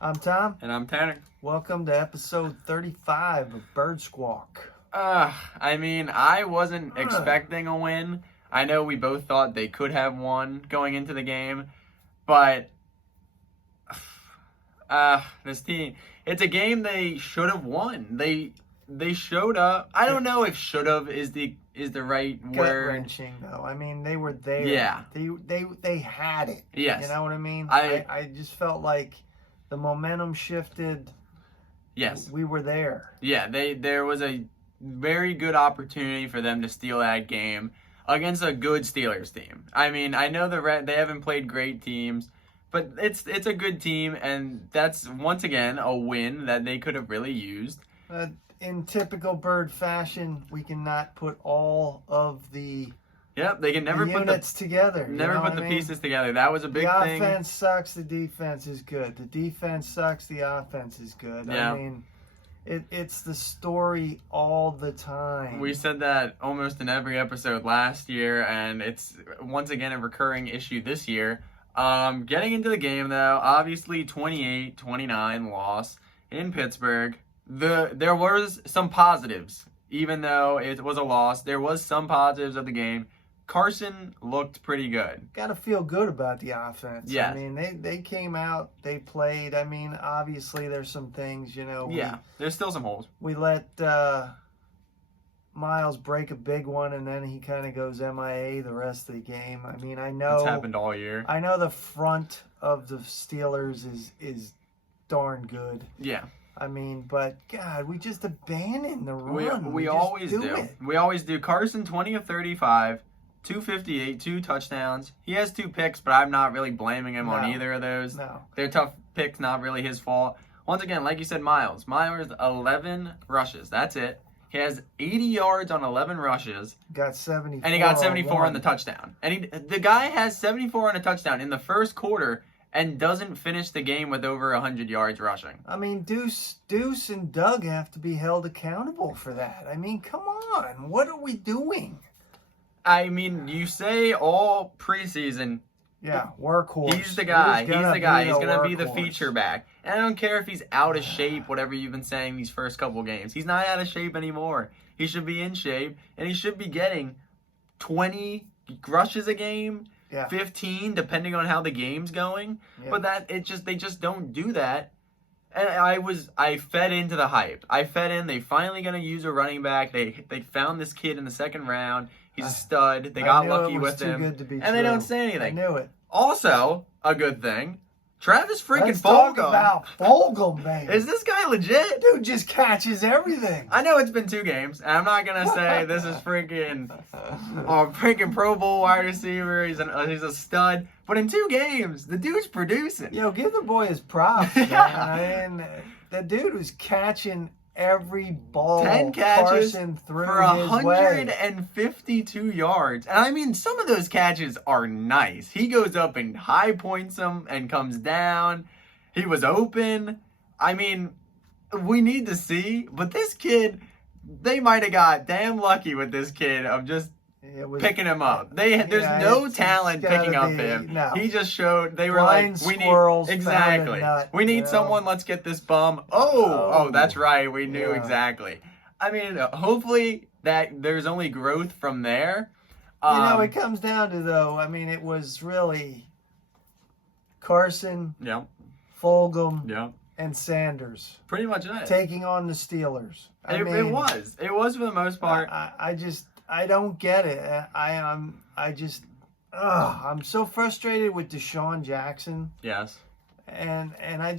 I'm Tom. And I'm Tanner. Welcome to episode 35 of Bird Squawk. I wasn't expecting a win. I know we both thought they could have won going into the game, but this team, it's a game they should have won. They showed up. I don't know if should have is the right word. Gut-wrenching, though. I mean, they were there. Yeah. They had it. Yes. You know what I mean? I just felt like the momentum shifted. Yes. We were there. Yeah, there was a very good opportunity for them to steal that game against a good Steelers team. I mean, I know they haven't played great teams, but it's a good team, and that's once again a win that they could have really used. In typical Bird fashion, we cannot put all of the they can never put units together. Never put the pieces together. That was a big thing. The offense sucks, the defense is good. The defense sucks, the offense is good. Yeah. I mean, it's the story all the time. We said that almost in every episode last year, and it's once again a recurring issue this year. Getting into the game, though, obviously 28-29 loss in Pittsburgh. There was some positives. Even though it was a loss, there was some positives of the game. Carson looked pretty good. Got to feel good about the offense. Yes. I mean, they came out, they played. I mean, obviously there's some things, there's still some holes. We let Miles break a big one, and then he kind of goes MIA the rest of the game. I mean, I know it's happened all year. I know the front of the Steelers is darn good. Yeah. I mean, but God, we just abandon the run. We always do. We always do. Carson 20 of 35, 258, 2 touchdowns. He has 2 picks, but I'm not really blaming him on either of those. No. They're tough picks, not really his fault. Once again, like you said, Miles 11 rushes. That's it. He has 80 yards on 11 rushes. Got 74. And he got 74 on the touchdown. And the guy has 74 on a touchdown in the first quarter and doesn't finish the game with over 100 yards rushing. I mean, Deuce and Doug have to be held accountable for that. I mean, come on. What are we doing? I mean, you say all preseason. Yeah, workhorse. He's the guy. He's going to be the workhorse. feature back. And I don't care if he's out of shape, whatever you've been saying these first couple games. He's not out of shape anymore. He should be in shape, and he should be getting 20 rushes a game. Yeah. 15, depending on how the game's going. Yeah. But they just don't do that. And I fed into the hype. I fed in. They finally gonna use a running back. They found this kid in the second round. He's a stud. They got lucky with him. Good to be and true. they don't say anything. I knew it. Also, a good thing. Travis freaking Let's talk Fulgham. about Fulgham, baby. Is this guy legit? Dude just catches everything. I know it's been 2 games, and I'm not gonna say this is freaking Pro Bowl wide receiver. He's a stud, but in 2 games, the dude's producing. Yo, give the boy his props, man. I mean, the dude was catching every ball 10 catches Carson threw for his way. 152 yards. And I mean, some of those catches are nice. He goes up and high points them and comes down. He was open. I mean, we need to see. But this kid, they might have got damn lucky with this kid of just picking him up. There's no talent picking up him. No. He just showed they were Blind like, squirrels exactly. found a nut, We need someone. Let's get this bum. Oh, that's right. We knew exactly. I mean, hopefully that there's only growth from there. It comes down to though. I mean, it was really Carson, Fulgham, and Sanders. Pretty much it. Taking on the Steelers. It was for the most part. I don't get it. I'm so frustrated with Deshaun Jackson. Yes. And I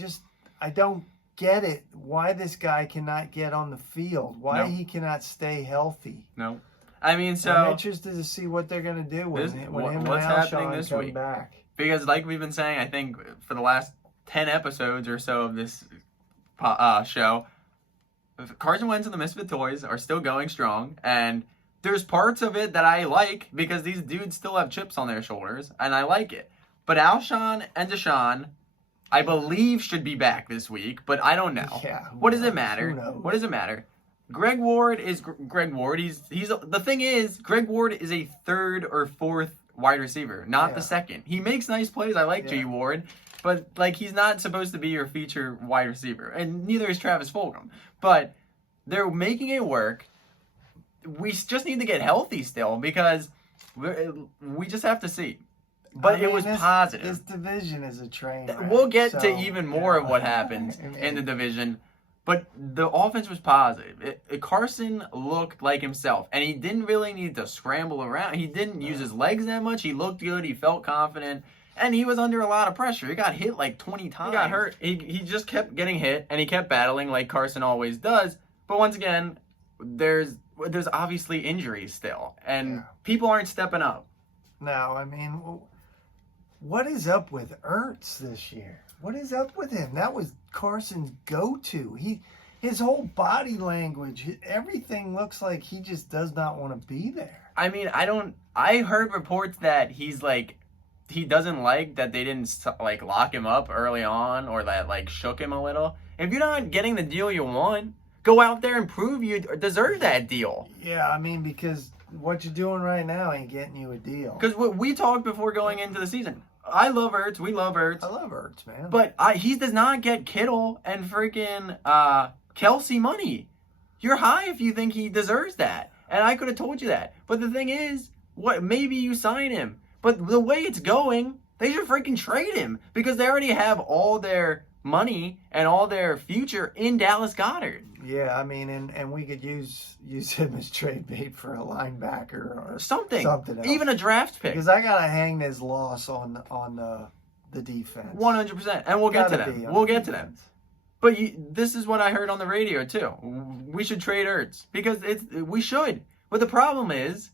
don't get it. Why this guy cannot get on the field? Why he cannot stay healthy? No. I mean, so I'm interested to see what they're going to do when him and Alshon come back. Because like we've been saying, I think for the last 10 episodes or so of this show, Carson Wentz and the Misfit Toys are still going strong, and there's parts of it that I like because these dudes still have chips on their shoulders, and I like it. But Alshon and Deshaun, I believe, should be back this week, but I don't know. Yeah, what does it matter? What does it matter? Greg Ward is Greg Ward. The thing is, Greg Ward is a 3rd or 4th wide receiver, not the 2nd. He makes nice plays. I like G Ward, but like he's not supposed to be your feature wide receiver, and neither is Travis Fulgham. But they're making it work. We just need to get healthy still because we just have to see. But I mean, it was this positive. division is a train wreck, We'll get so, to even more of what happens in the division. But the offense was positive. Carson looked like himself, and he didn't really need to scramble around. He didn't use his legs that much. He looked good. He felt confident, and he was under a lot of pressure. He got hit like 20 times. He got hurt. He just kept getting hit, and he kept battling like Carson always does. But once again, there's obviously injuries still, and people aren't stepping up. No, I mean, what is up with Ertz this year? What is up with him? That was Carson's go-to. His whole body language, everything looks like he just does not want to be there. I mean, I heard reports that he's like, he doesn't like that they didn't like lock him up early on or that like shook him a little. If you're not getting the deal you want, go out there and prove you deserve that deal. Yeah, I mean, because what you're doing right now ain't getting you a deal. Because we talked before going into the season. I love Ertz. We love Ertz. I love Ertz, man. But he does not get Kittle and freaking Kelsey money. You're high if you think he deserves that. And I could have told you that. But the thing is, maybe you sign him. But the way it's going, they should freaking trade him. Because they already have all their money and all their future in Dallas Goedert. Yeah, I mean, and we could use him as trade bait for a linebacker or something else. Even a draft pick. Because I gotta hang this loss on the defense. 100%, and we'll get to them. We'll get to them. But this is what I heard on the radio too. We should trade Ertz because we should. But the problem is,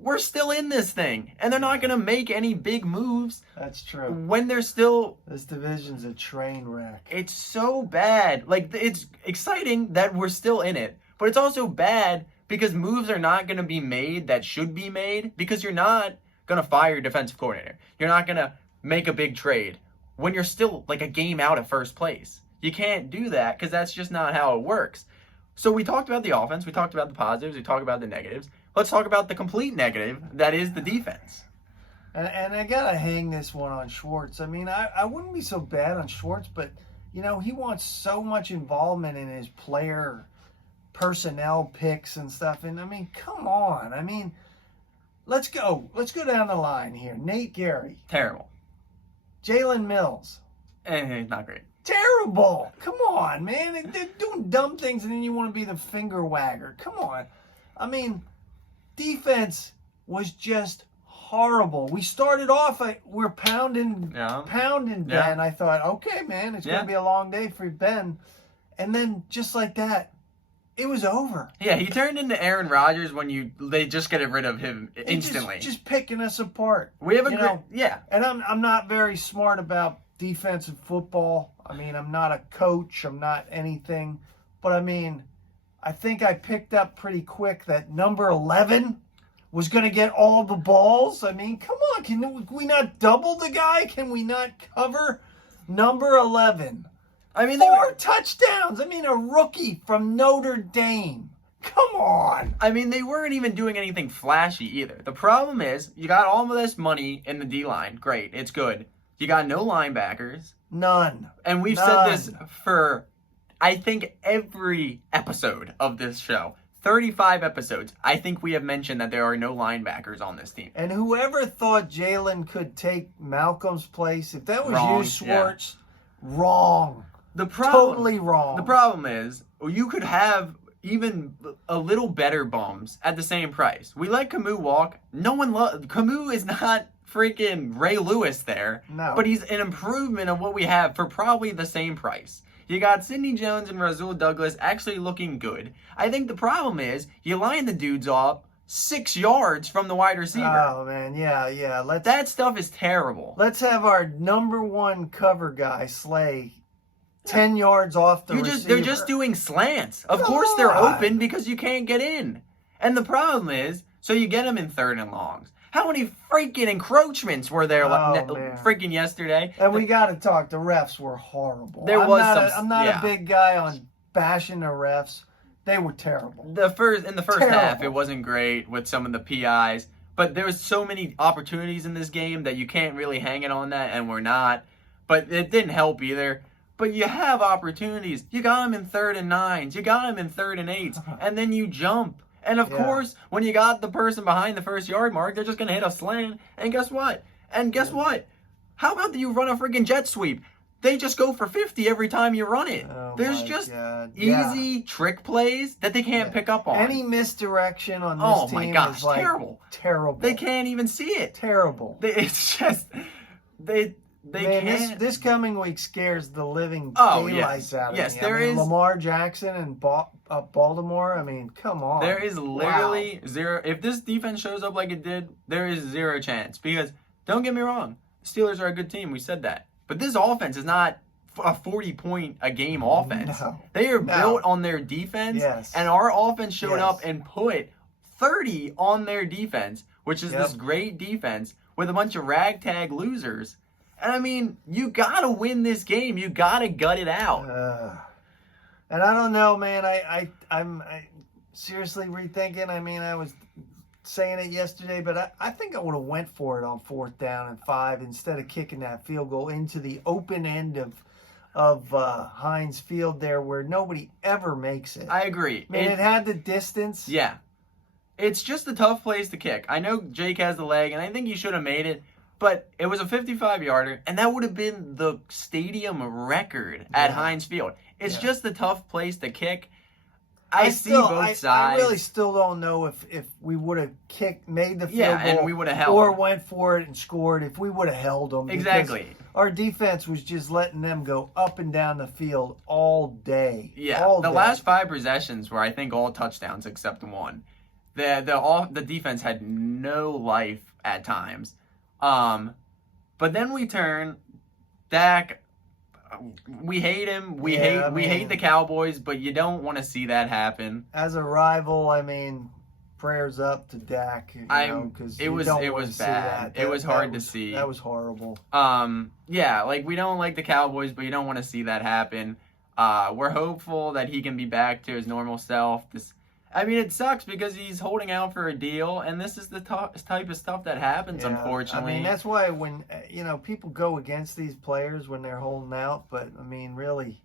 we're still in this thing, and they're not going to make any big moves. That's true. When they're still... This division's a train wreck. It's so bad. Like, it's exciting that we're still in it, but it's also bad because moves are not going to be made that should be made because you're not going to fire your defensive coordinator. You're not going to make a big trade when you're still, like, a game out of first place. You can't do that because that's just not how it works. So we talked about the offense. We talked about the positives. We talked about the negatives. Let's talk about the complete negative, that is the defense. And I got to hang this one on Schwartz. I mean, I wouldn't be so bad on Schwartz, but, you know, he wants so much involvement in his player personnel picks and stuff. And, I mean, come on. I mean, let's go down the line here. Nate Gary. Terrible. Jalen Mills. Not great. Terrible. Come on, man. They're doing dumb things, and then you want to be the finger wagger. Come on. I mean... Defense was just horrible. We started off, we're pounding Ben. I thought, okay, man, it's going to be a long day for Ben. And then just like that, it was over. Yeah, he turned into Aaron Rodgers when they just get rid of him instantly. Just picking us apart. We have a And I'm not very smart about defensive football. I mean, I'm not a coach. I'm not anything. But I mean... I think I picked up pretty quick that number 11 was going to get all the balls. I mean, come on. Can we not double the guy? Can we not cover number 11? I mean, 4 touchdowns. I mean, a rookie from Notre Dame. Come on. I mean, they weren't even doing anything flashy either. The problem is you got all of this money in the D-line. Great. It's good. You got no linebackers. None. And we've said this for... I think every episode of this show, 35 episodes, I think we have mentioned that there are no linebackers on this team. And whoever thought Jalen could take Malcolm's place, if that was you, Schwartz, wrong. Totally wrong. The problem is, you could have even a little better bums at the same price. We let Camus walk. Camus is not freaking Ray Lewis there. No. But he's an improvement of what we have for probably the same price. You got Sidney Jones and Rasul Douglas actually looking good. I think the problem is you line the dudes up 6 yards from the wide receiver. Oh, man, yeah. That stuff is terrible. Let's have our number one cover guy, Slay, 10 yards off the receiver. They're just doing slants. Of course they're open because you can't get in. And the problem is, so you get them in 3rd and longs. How many freaking encroachments were there freaking yesterday? And we got to talk. The refs were horrible. I'm not a big guy on bashing the refs. They were terrible. In the first half, it wasn't great with some of the PIs. But there was so many opportunities in this game that you can't really hang it on that, and we're not. but it didn't help either. But you have opportunities. You got them in 3rd and 9s. You got them in 3rd and 8s. And then you jump. And of course, when you got the person behind the 1st-yard mark, they're just going to hit a slant. And guess what? How about you run a freaking jet sweep? They just go for 50 every time you run it. Oh, There's just easy trick plays that they can't pick up on. Any misdirection on this team is like terrible. Terrible. They can't even see it. Terrible. It's just they can't. This coming week scares the living daylights out of me. Yes, there is Lamar Jackson and Baltimore. I mean, come on. There is literally zero. If this defense shows up like it did, there is zero chance. Because don't get me wrong, the Steelers are a good team. We said that. But this offense is not a 40-point-a-game offense. No. They are built on their defense. Yes. And our offense showed up and put 30 on their defense, which is this great defense with a bunch of ragtag losers. And I mean, you got to win this game. You got to gut it out. And I don't know, man. I'm seriously rethinking. I mean, I was saying it yesterday, but I think I would have went for it on 4th down and 5 instead of kicking that field goal into the open end of Heinz Field there where nobody ever makes it. I agree. I mean, it had the distance. Yeah. It's just a tough place to kick. I know Jake has the leg, and I think he should have made it, but it was a 55-yarder, and that would have been the stadium record at Heinz Field. It's just a tough place to kick. I see both sides. I really still don't know if we would have made the field goal, and we would have held or them. went for it and scored if we would have held them. Exactly. Our defense was just letting them go up and down the field all day. Yeah, the last 5 possessions were, I think, all touchdowns except one. The defense had no life at times. But then we turn. Dak, we hate him. We hate the Cowboys, but you don't want to see that happen. As a rival, I mean, prayers up to Dak. Because it was bad. It was hard to see. That was horrible. Yeah, like we don't like the Cowboys, but you don't want to see that happen. We're hopeful that he can be back to his normal self. It sucks because he's holding out for a deal, and this is the type of stuff that happens, unfortunately. I mean, that's why when, people go against these players when they're holding out, but, I mean, really,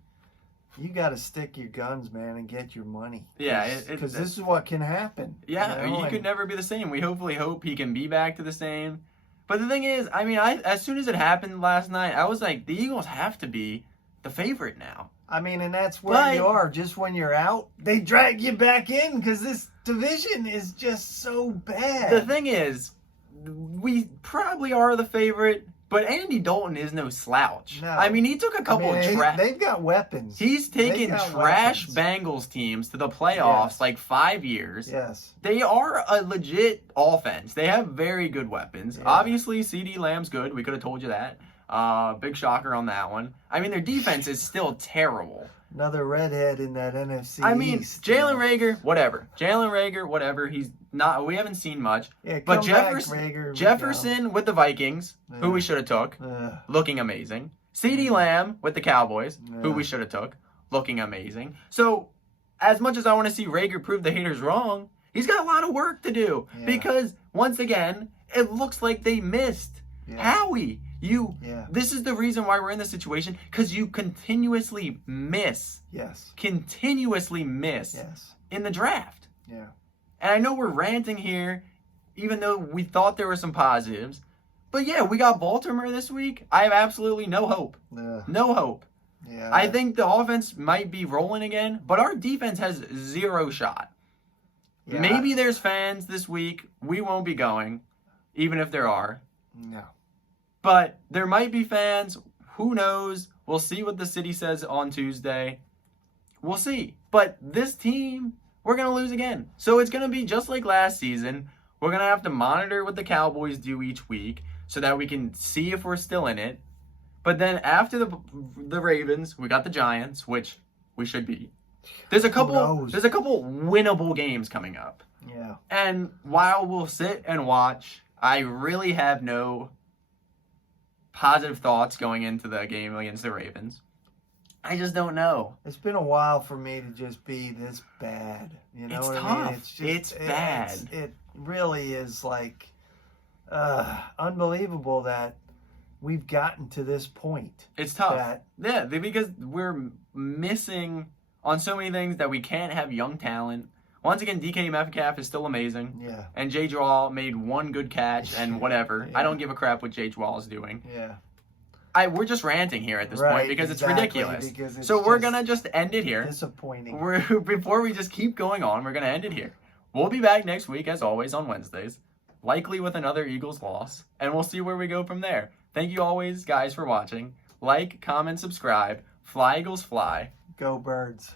you got to stick your guns, man, and get your money. Yeah. Because this is what can happen. Yeah, he could never be the same. We hopefully hope he can be back to the same. But the thing is, as soon as it happened last night, I was like, the Eagles have to be the favorite now. I mean, and that's where you are. Just when you're out, they drag you back in because this division is just so bad. The thing is, we probably are the favorite, but Andy Dalton is no slouch. No. I mean, he took a couple of trash. They've got weapons. He's taken trash Bengals teams to the playoffs like 5 years. Yes. They are a legit offense. They have very good weapons. Yeah. Obviously, CeeDee Lamb's good. We could have told you that. Big shocker on that one. I mean, their defense is still terrible. Another redhead in that NFC East. Jalen Reagor, whatever. He's not. We haven't seen much. Yeah, but Jefferson with the Vikings, who we should have took, looking amazing. CeeDee Lamb with the Cowboys, who we should have took, looking amazing. So, as much as I want to see Reagor prove the haters wrong, he's got a lot of work to do because once again, it looks like they missed Howie. This is the reason why we're in this situation, because you continuously miss. Yes. Continuously miss in the draft. Yeah. And I know we're ranting here, even though we thought there were some positives. But yeah, we got Baltimore this week. I have absolutely no hope. No hope. Yeah. I think the offense might be rolling again, but our defense has zero shot. Yeah. Maybe there's fans this week. We won't be going, even if there are. No. But there might be fans. Who knows? We'll see what the city says on Tuesday. We'll see. But this team, we're going to lose again. So it's going to be just like last season. We're going to have to monitor what the Cowboys do each week so that we can see if we're still in it. But then after the Ravens, we got the Giants, which we should beat. There's a couple winnable games coming up. Yeah. And while we'll sit and watch, I really have no positive thoughts going into the game against the Ravens. I just don't know. It's been a while for me to just be this bad. You know what I mean? It's bad. It really is like unbelievable that we've gotten to this point. It's tough. That, Yeah, because we're missing on so many things that we can't have young talent. Once again, DK Metcalf is still amazing. yeah, And Jay Jawal made one good catch and whatever. Yeah. I don't give a crap what Jay Jawal is doing. yeah. We're just ranting here at this Right, point because exactly, it's ridiculous. because it's So we're just going to just end it here. disappointing. Before we just keep going on, we're going to end it here. We'll be back next week, as always, on Wednesdays, likely with another Eagles loss, and we'll see where we go from there. Thank you always, guys, for watching. Like, comment, subscribe. Fly, Eagles, fly. Go Birds.